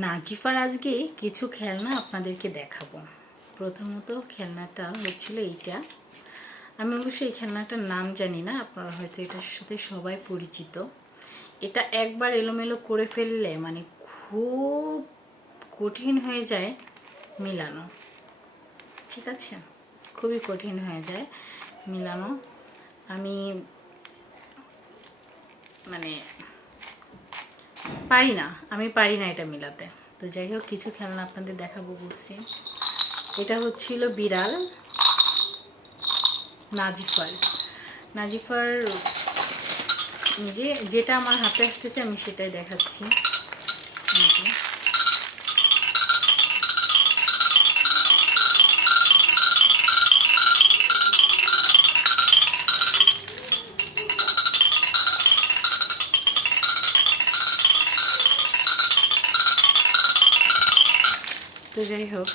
নাজিফার আজকে কিছু খেলনা আপনাদেরকে দেখাবো। প্রথমত খেলনাটা হচ্ছিল এইটা। আমি অবশ্যই এই খেলনাটার নাম জানি না, আপনারা হয়তো এটার সাথে সবাই পরিচিত। এটা একবার এলোমেলো করে ফেললে মানে খুব কঠিন হয়ে যায় মিলানো, ঠিক আছে? খুবই কঠিন হয়ে যায় মিলানো। আমি মানে পারি না এটা মিলাতে। তো যাই হোক, কিছু খেলনা আপনাদের দেখাবো বলছি। এটা হচ্ছিল বিড়াল নাজিফার নিজে যেটা আমার হাতে আসতেছে আমি সেটাই দেখাচ্ছি। তো যাই হোক,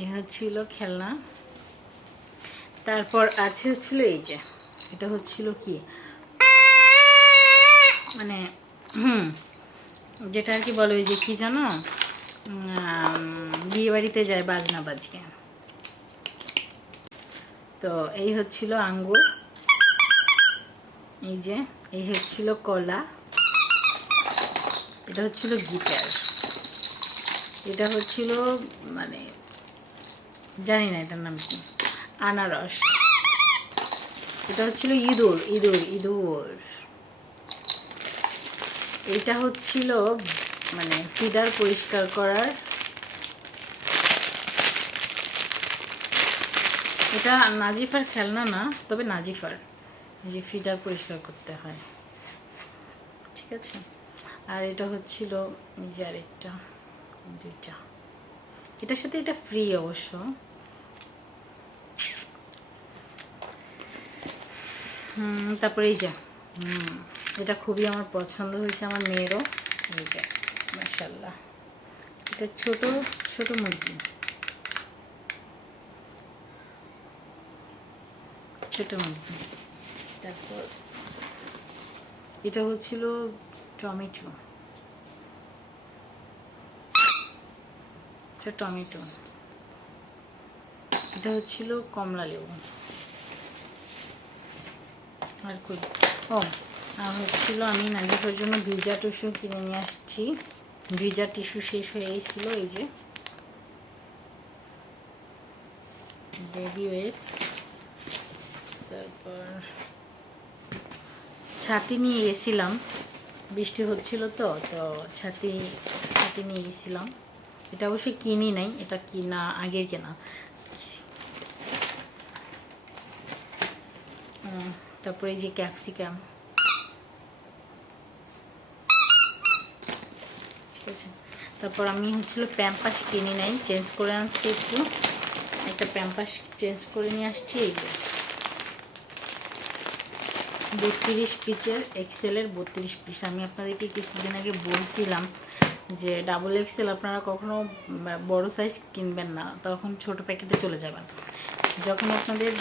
এ হচ্ছিল খেলনা। তারপর আছে হচ্ছিল এই যে, এটা হচ্ছিল কি মানে যেটা আর কি বলো, ওই যে কি জানো, বিয়ে বাড়িতে যায় বাজনা বাজিয়ে। তো এই হচ্ছিল আঙ্গুর, এই যে এই হচ্ছিল কলা, এটা হচ্ছিল গিটার, এটা হচ্ছিল মানে জানি না এটার নাম কি, আনারস, এটা হচ্ছিল ইঁদুর ইঁদুর ইঁদুর, এটা হচ্ছিল মানে ফিডার পরিষ্কার করার, এটা নাজিফার খেলনা না, তবে নাজিফার যে ফিডার পরিষ্কার করতে হয়, ঠিক আছে? আর এটা হচ্ছিল এই যে আরেকটা, দুইটা, এটার সাথে এটা ফ্রি অবশ্য। তারপরে এই যে এটা খুবই আমার পছন্দ হয়েছে, আমার মেয়েরও। এই যে মাশাআল্লাহ, এটা ছোট ছোট মুরগি, ছোট মুরগি। তারপর এটা হচ্ছিল টমেটো, এটা টমেটো, এটা হচ্ছিল কমলা লেবু। আর কই আর হচ্ছিল, আমি নাজিফার জন্য ভিজা টিস্যু কিনে নিয়ে আসছি। ভিজা টিস্যু শেষ হয়ে গেছিল, এই যে বেবি ওয়েপস। তারপর ছাতি নিয়ে গেছিলাম, বৃষ্টি হচ্ছিল তো তো ছাতি নিয়ে গেছিলাম। এটা অবশ্যই কিনি নাই, এটা কিনা আগের কেনা। তারপরে এই যে ক্যাপসিকাম, ঠিক আছে? তারপর আমি হচ্ছিল প্যাম্পাস কিনি নাই, চেঞ্জ করে আনছি একটু, একটা প্যাম্পাস চেঞ্জ করে নিয়ে আসছি। এই যে 32 পিসের, এক্সেলের 32 পিস। আমি আপনাদেরকে কিছুদিন আগে বলছিলাম যে ডাবল এক্সেল আপনারা কখনো বড় সাইজ কিনবেন না, তখন ছোট প্যাকেটে চলে যাবেন। যখন আপনাদের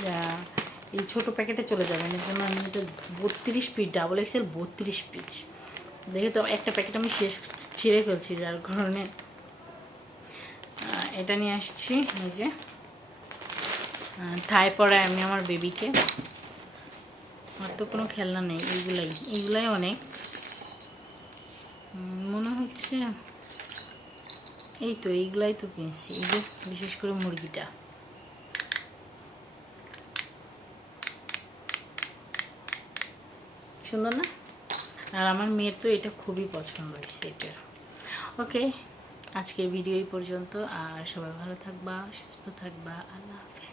এই ছোট প্যাকেটে চলে যাবেন, এর জন্য আমি এটা 32 পিস, ডাবল এক্সেল 32 পিস দেখে তো একটা প্যাকেট আমি ছিঁড়ে ফেলছি, যার কারণে এটা নিয়ে আসছি। এই যে থাই পরায় আমি আমার বেবিকে। আর তো কোনো খেলনা নেই, এইগুলাই অনেক মনে হচ্ছে। এই তো এইগুলাই তো কিনছি, এই যে বিশেষ করে মুরগিটা, সুন্দর না? আর আমার মেয়ের তো এটা খুবই পছন্দ হয়েছে এটা। ওকে, আজকের ভিডিও এই পর্যন্ত। আর সবাই ভালো থাকবা, সুস্থ থাকবা, আল্লাহ হাফেজ।